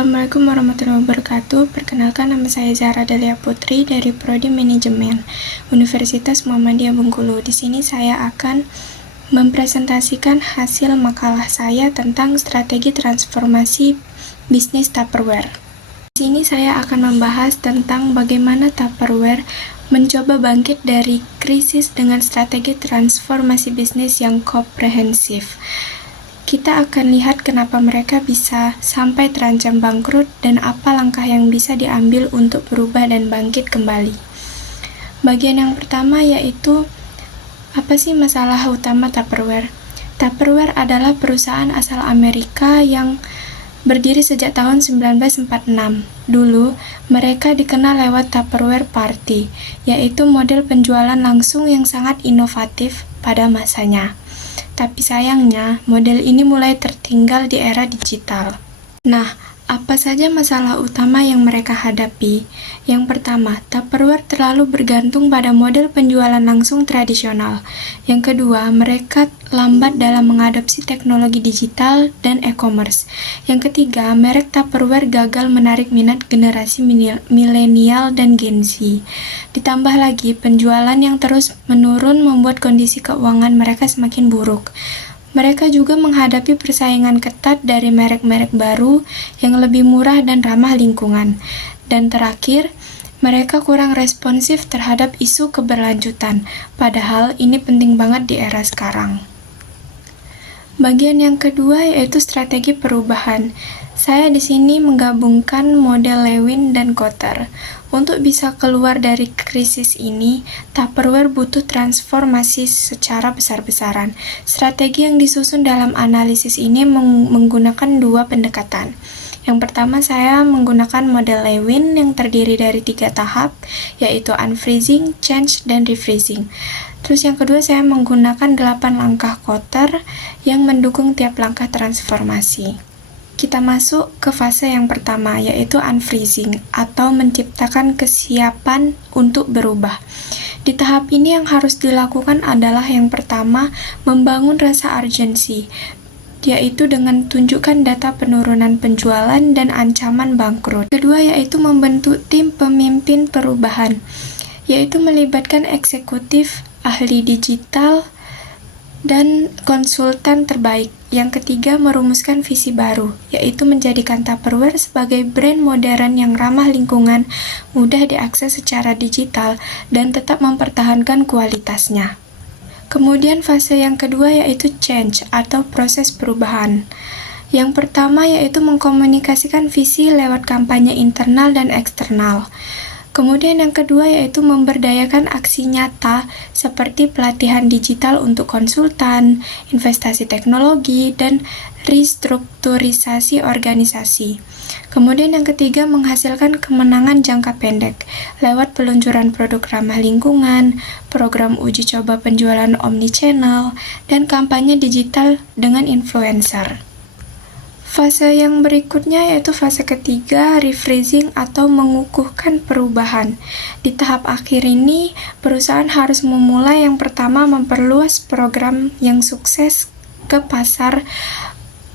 Assalamualaikum warahmatullahi wabarakatuh. Perkenalkan, nama saya Zahra Dalia Putri dari Prodi Manajemen Universitas Muhammadiyah Bengkulu. Di sini saya akan mempresentasikan hasil makalah saya tentang strategi transformasi bisnis Tupperware. Di sini saya akan membahas tentang bagaimana Tupperware mencoba bangkit dari krisis dengan strategi transformasi bisnis yang komprehensif. Kita akan lihat kenapa mereka bisa sampai terancam bangkrut dan apa langkah yang bisa diambil untuk berubah dan bangkit kembali. Bagian yang pertama yaitu apa sih masalah utama Tupperware? Tupperware adalah perusahaan asal Amerika yang berdiri sejak tahun 1946. Dulu, mereka dikenal lewat Tupperware Party, yaitu model penjualan langsung yang sangat inovatif pada masanya. Tapi sayangnya, model ini mulai tertinggal di era digital. Nah, apa saja masalah utama yang mereka hadapi? Yang pertama, Tupperware terlalu bergantung pada model penjualan langsung tradisional. Yang kedua, mereka lambat dalam mengadopsi teknologi digital dan e-commerce. Yang ketiga, merek Tupperware gagal menarik minat generasi milenial dan Gen Z. Ditambah lagi, penjualan yang terus menurun membuat kondisi keuangan mereka semakin buruk. Mereka juga menghadapi persaingan ketat dari merek-merek baru yang lebih murah dan ramah lingkungan. Dan terakhir, mereka kurang responsif terhadap isu keberlanjutan, padahal ini penting banget di era sekarang. Bagian yang kedua yaitu strategi perubahan. Saya di sini menggabungkan model Lewin dan Kotler. Untuk bisa keluar dari krisis ini, Tupperware butuh transformasi secara besar-besaran. Strategi yang disusun dalam analisis ini menggunakan dua pendekatan. Yang pertama, saya menggunakan model Lewin yang terdiri dari 3 tahap, yaitu unfreezing, change, dan refreezing. Terus yang kedua, saya menggunakan 8 langkah Kotler yang mendukung tiap langkah transformasi. Kita masuk ke fase yang pertama, yaitu unfreezing, atau menciptakan kesiapan untuk berubah. Di tahap ini yang harus dilakukan adalah yang pertama, membangun rasa urgensi, yaitu dengan tunjukkan data penurunan penjualan dan ancaman bangkrut. Kedua, yaitu membentuk tim pemimpin perubahan, yaitu melibatkan eksekutif, ahli digital, dan konsultan terbaik. Yang ketiga, merumuskan visi baru, yaitu menjadikan Tupperware sebagai brand modern yang ramah lingkungan, mudah diakses secara digital, dan tetap mempertahankan kualitasnya. Kemudian fase yang kedua yaitu change atau proses perubahan. Yang pertama yaitu mengkomunikasikan visi lewat kampanye internal dan eksternal. Kemudian yang kedua yaitu memberdayakan aksi nyata seperti pelatihan digital untuk konsultan, investasi teknologi, dan restrukturisasi organisasi. Kemudian yang ketiga menghasilkan kemenangan jangka pendek lewat peluncuran produk ramah lingkungan, program uji coba penjualan omnichannel, dan kampanye digital dengan influencer. Fase yang berikutnya yaitu fase ketiga, refreezing atau mengukuhkan perubahan. Di tahap akhir ini, perusahaan harus memulai yang pertama memperluas program yang sukses ke pasar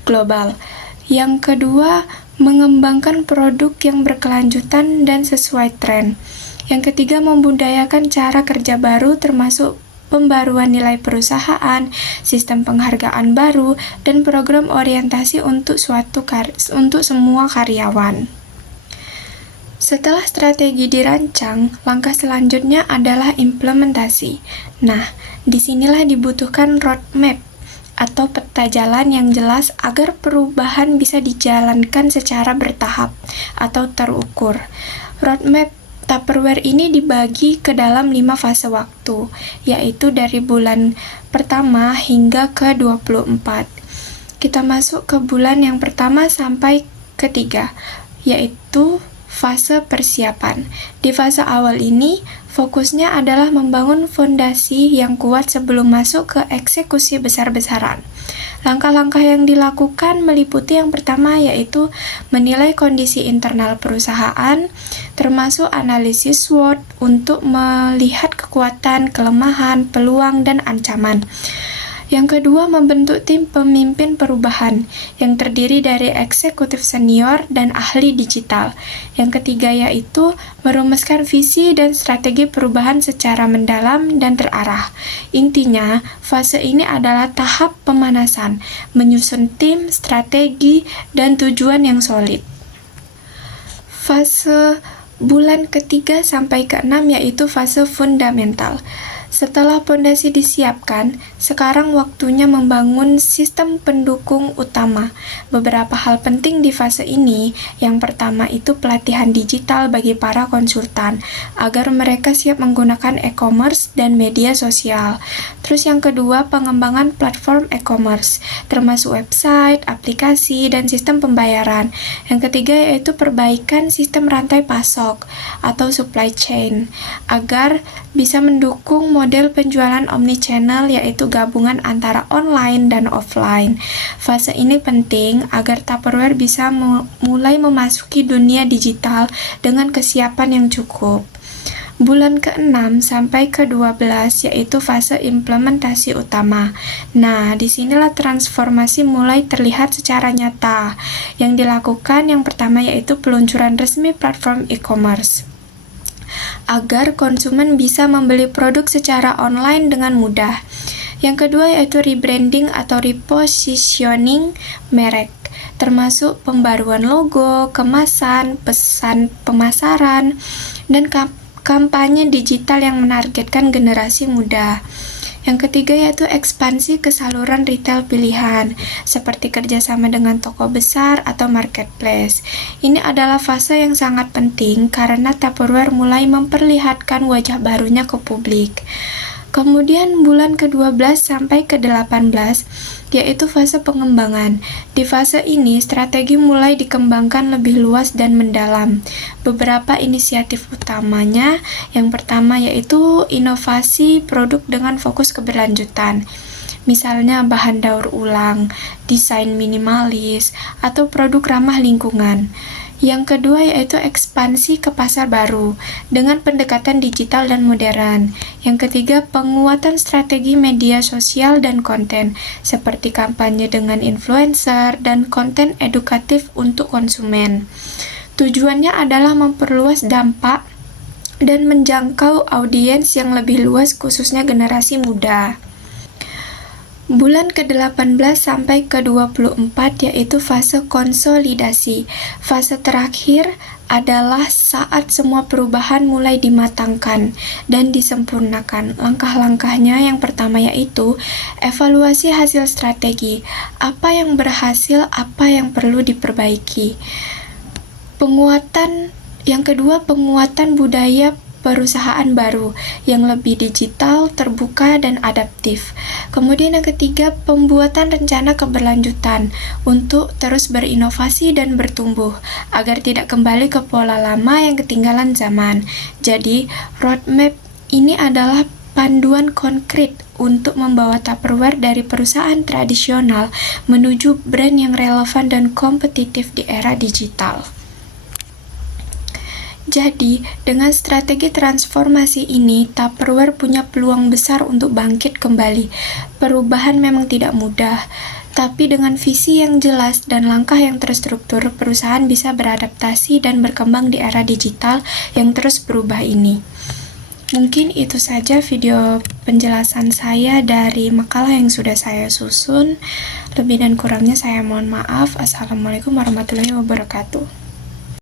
global. Yang kedua, mengembangkan produk yang berkelanjutan dan sesuai tren. Yang ketiga, membudayakan cara kerja baru termasuk pembaruan nilai perusahaan, sistem penghargaan baru, dan program orientasi untuk semua karyawan. Setelah strategi dirancang, langkah selanjutnya adalah implementasi. Nah, disinilah dibutuhkan roadmap atau peta jalan yang jelas agar perubahan bisa dijalankan secara bertahap atau terukur. Roadmap Tupperware ini dibagi ke dalam 5 fase waktu, yaitu dari bulan pertama hingga ke 24. Kita masuk ke bulan yang pertama sampai ketiga, yaitu fase persiapan. Di fase awal ini, fokusnya adalah membangun fondasi yang kuat sebelum masuk ke eksekusi besar-besaran. Langkah-langkah yang dilakukan meliputi yang pertama yaitu menilai kondisi internal perusahaan, termasuk analisis SWOT untuk melihat kekuatan, kelemahan, peluang, dan ancaman. Yang kedua, membentuk tim pemimpin perubahan yang terdiri dari eksekutif senior dan ahli digital. Yang ketiga yaitu merumuskan visi dan strategi perubahan secara mendalam dan terarah. Intinya, fase ini adalah tahap pemanasan, menyusun tim, strategi, dan tujuan yang solid. Fase bulan ketiga sampai ke-6 yaitu fase fundamental. Setelah pondasi disiapkan, sekarang waktunya membangun sistem pendukung utama. Beberapa hal penting di fase ini, yang pertama itu pelatihan digital bagi para konsultan, agar mereka siap menggunakan e-commerce dan media sosial. Terus yang kedua, pengembangan platform e-commerce, termasuk website, aplikasi, dan sistem pembayaran. Yang ketiga yaitu perbaikan sistem rantai pasok atau supply chain, agar bisa mendukung model penjualan omnichannel yaitu gabungan antara online dan offline. Fase ini penting agar Tupperware bisa mulai memasuki dunia digital dengan kesiapan yang cukup. Bulan ke-6 sampai ke-12 yaitu fase implementasi utama. Nah, disinilah transformasi mulai terlihat secara nyata. Yang dilakukan yang pertama yaitu peluncuran resmi platform e-commerce, agar konsumen bisa membeli produk secara online dengan mudah. Yang kedua yaitu rebranding atau repositioning merek, termasuk pembaruan logo, kemasan, pesan pemasaran, dan kampanye digital yang menargetkan generasi muda. Yang ketiga yaitu ekspansi ke saluran retail pilihan, seperti kerjasama dengan toko besar atau marketplace. Ini adalah fase yang sangat penting karena Tupperware mulai memperlihatkan wajah barunya ke publik. Kemudian bulan ke-12 sampai ke-18 yaitu fase pengembangan. Di fase ini strategi mulai dikembangkan lebih luas dan mendalam. Beberapa inisiatif utamanya, yang pertama yaitu inovasi produk dengan fokus keberlanjutan. Misalnya bahan daur ulang, desain minimalis, atau produk ramah lingkungan. Yang kedua yaitu ekspansi ke pasar baru dengan pendekatan digital dan modern. Yang ketiga, penguatan strategi media sosial dan konten seperti kampanye dengan influencer dan konten edukatif untuk konsumen. Tujuannya adalah memperluas dampak dan menjangkau audiens yang lebih luas khususnya generasi muda. Bulan ke-18 sampai ke-24 yaitu fase konsolidasi. Fase terakhir adalah saat semua perubahan mulai dimatangkan dan disempurnakan. Langkah-langkahnya yang pertama yaitu evaluasi hasil strategi. Apa yang berhasil, apa yang perlu diperbaiki. Yang kedua, penguatan budaya perusahaan baru yang lebih digital, terbuka, dan adaptif. Kemudian yang ketiga, pembuatan rencana keberlanjutan untuk terus berinovasi dan bertumbuh agar tidak kembali ke pola lama yang ketinggalan zaman. Jadi, roadmap ini adalah panduan konkret untuk membawa Tupperware dari perusahaan tradisional menuju brand yang relevan dan kompetitif di era digital. Jadi, dengan strategi transformasi ini, Tupperware punya peluang besar untuk bangkit kembali. Perubahan memang tidak mudah, tapi dengan visi yang jelas dan langkah yang terstruktur, perusahaan bisa beradaptasi dan berkembang di era digital yang terus berubah ini. Mungkin itu saja video penjelasan saya dari makalah yang sudah saya susun. Lebih dan kurangnya saya mohon maaf. Assalamualaikum warahmatullahi wabarakatuh.